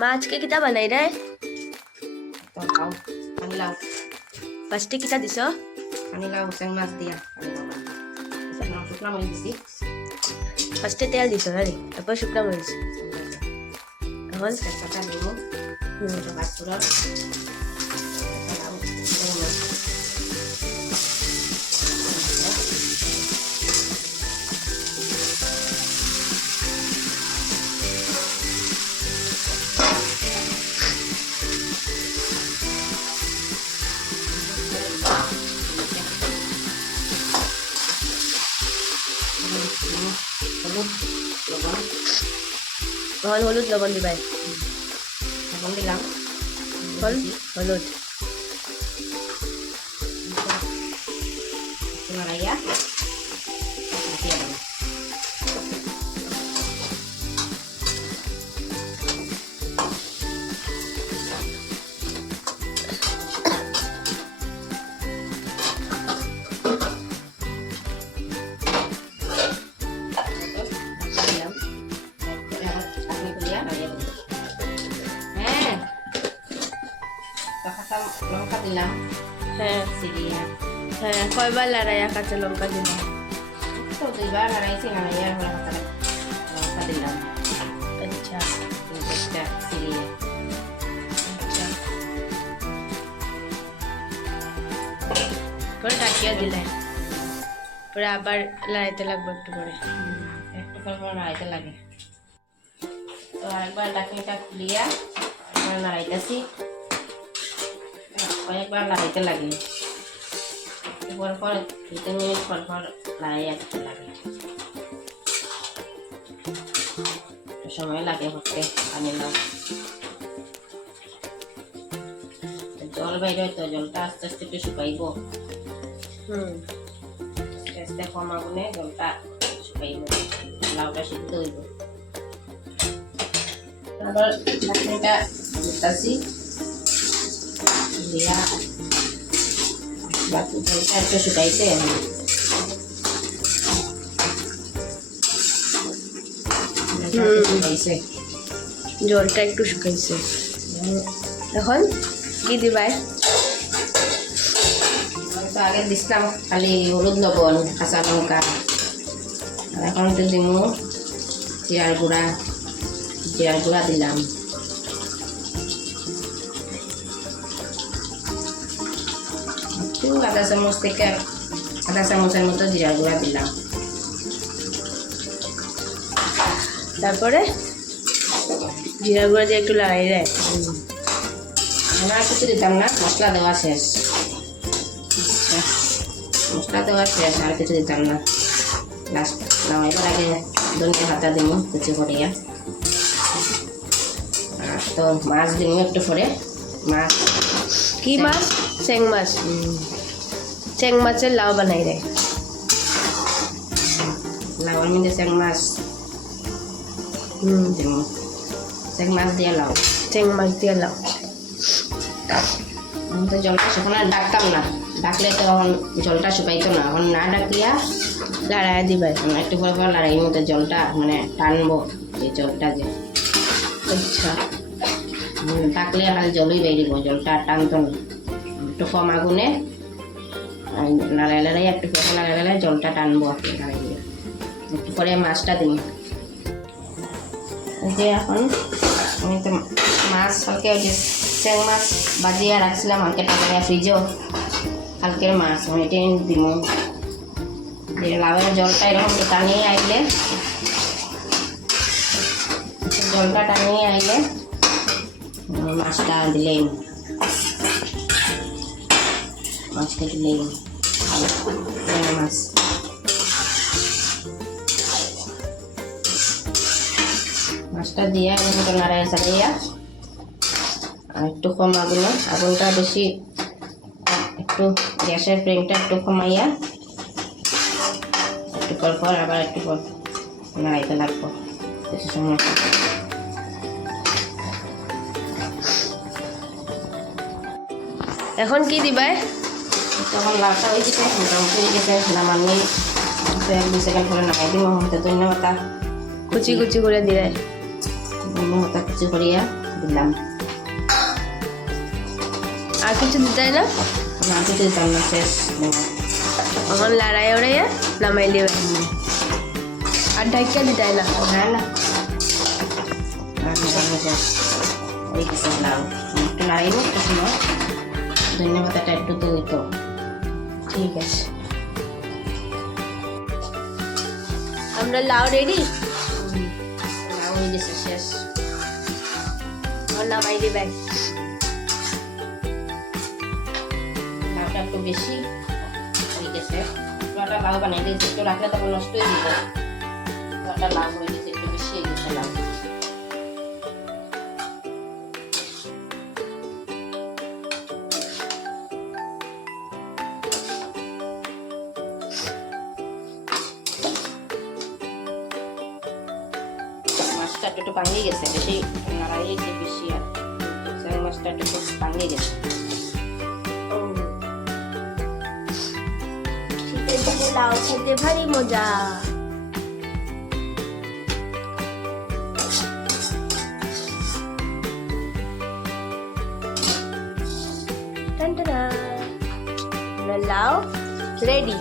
মা আজকে কিতা বানাই রে তো খাও পানি লাও ফার্স্টে কিতা দিছ পানি লাও চেং মাছ দিয়া শুকনা মরিচ দিছি ফার্স্টে তেল দিছ না রে তারপর শুকনা মরিচ এখন তেজপাতা দিমু হলুদ লবণ এখন হলুদ লবণ দিবাই লবণ দিলাম হল হলুদ লড়াইয়া লঙ্কা দিলাম হ্যাঁ সিরিয়া হ্যাঁ কয়বার লড়াইয়া কাঁচা লঙ্কা দিবা তো দুইবার লাগাইছি লাগাইয়া হলো হাতে লঙ্কা দিলাম আচ্ছা একটা সিরিয়া আচ্ছা পরে ডাকিয়া দিলে পরে আবার লড়াইতে লাগবে একটু করে একটু পর পর নাড়াইতে লাগে তো আরেকবার ডাকনিটা খুলিয়া একবার নাড়াইতেছি কয়েকবার লাগাইতে লাগে। পর পর দু তিন মিনিট পর পর লাগাইয়া দিতে লাগে। সময় লাগে হতে পানি নাও। জল বাইরে তো জলটা আস্তে আস্তে একটু শুকাইব। হুম। আস্তে আস্তে কম আগুনে জলটা শুকাইব। লাউটা সিদ্ধ হইব। তারপর ঢাকনিটা দিতাছি। দিয়া। বাকি জলটা একটু শুকাইছে। জলটা একটু শুকাইছে। জলটা একটু শুকাইছে। এখন কি দিবাই তো আগে দিছিলাম খালি হলুদ লবণ কাঁচা লঙ্কা এখন একটু দিমু জিরার গুঁড়া জিরার গুঁড়া দিলাম। আধা চামচ থেকে আধা চামচের মতো জিরার গুঁড়া দিলাম তারপরে জিরা গুঁড়া দিয়ে একটু লড়াই দেয় আমরা কিছু দিতাম না মশলা দেওয়া শেষ মশলা দেওয়া শেষ আর কিছু দিতাম না লাস্ট নামাইবার আগে ধনিয়া হাতা দিমু কুচি করিয়া তো মাছ দিমু একটু পরে মাছ কি মাছ চেং মাছ উম, চেং মাছের লাউ বানাই দেয় লাউর মধ্যে চেং মাছ হুম দিমু মাছ দিয়ে লাউ চেং মাছ দিয়ে লাউ আমি তো জলটা শুকানো ডাকতাম না ডাকলে তো এখন জলটা শুকাইতো না এখন না ডাকিয়া লড়াই আমরা একটু পরে পরে লড়াই মতো জলটা মানে টানবো এই জলটা যে আচ্ছা ডাকলে খালি জলই বেরিব জলটা আর টানতো না একটু কম আগুনে জলটা টানবো একটু মাছটা দিন এখন আমি তো মাছ, কালকে ওই যে চেং মাছ বাজিয়ে রাখছিলাম কালকে টাকা ফ্রিজও কালকের মাছ, আমি এটাই দিব। যে জলটা এরকম টানিয়ে আইলে, জলটা টানিয়ে আইলে, মাছটা দিলেই। মাছটা ভালো। ট্যাংরা মাছ মাছটা দিয়ে আমি একটু নাড়াই চাড়াইয়া আর একটু কম আগুনে আগুনটা বেশি একটু গ্যাসের ফ্লেমটা একটু কমাইয়া একটু পর পর আবার একটু পর নাড়াইতে লাগবো বেশি সময় এখন কি দিবাই তখন লাউটা হয়ে গেছে মোটামুটি হয়ে গেছে নামানি এক সেকেন্ড পরে নামাই দিব হতে ধন্যবাদ। কুচি কুচি করে দিলে। ধন্যবাদ কুচি করিয়া দিলাম। আর কিছু দিতে না? না কিছু দিতাম না শেষ। আমার লড়াই ওড়াইয়া নামাই দেবে। আর ঢাইকা দিতে না? না না। আর ওই কিছু লাউ একটু সময় ধন্যবাদ একটা একটু তো দিত ঠিক আছে। আমরা লাউ রেডি লাউ হয়ে গেছে শেষ। আমার নামাই দেবেন লাউটা একটু বেশি। হয়ে গেছে পুরোটা লাউ বানিয়ে দিয়েছে, একটু রাখলে তখন নষ্ট হয়ে যাবে। পুরোটা লাউ হয়ে গেছে, একটু বেশি হয়ে গেছে লাউ। একটু পাঙ্গিয়ে গেছে, বেশি নাড়াই গেছে বেশি আর স্যাং মাছটা একটু পাঙ্গিয়ে গেছে। লাউ খেতে ভারী মজা। লাউ, রেডি।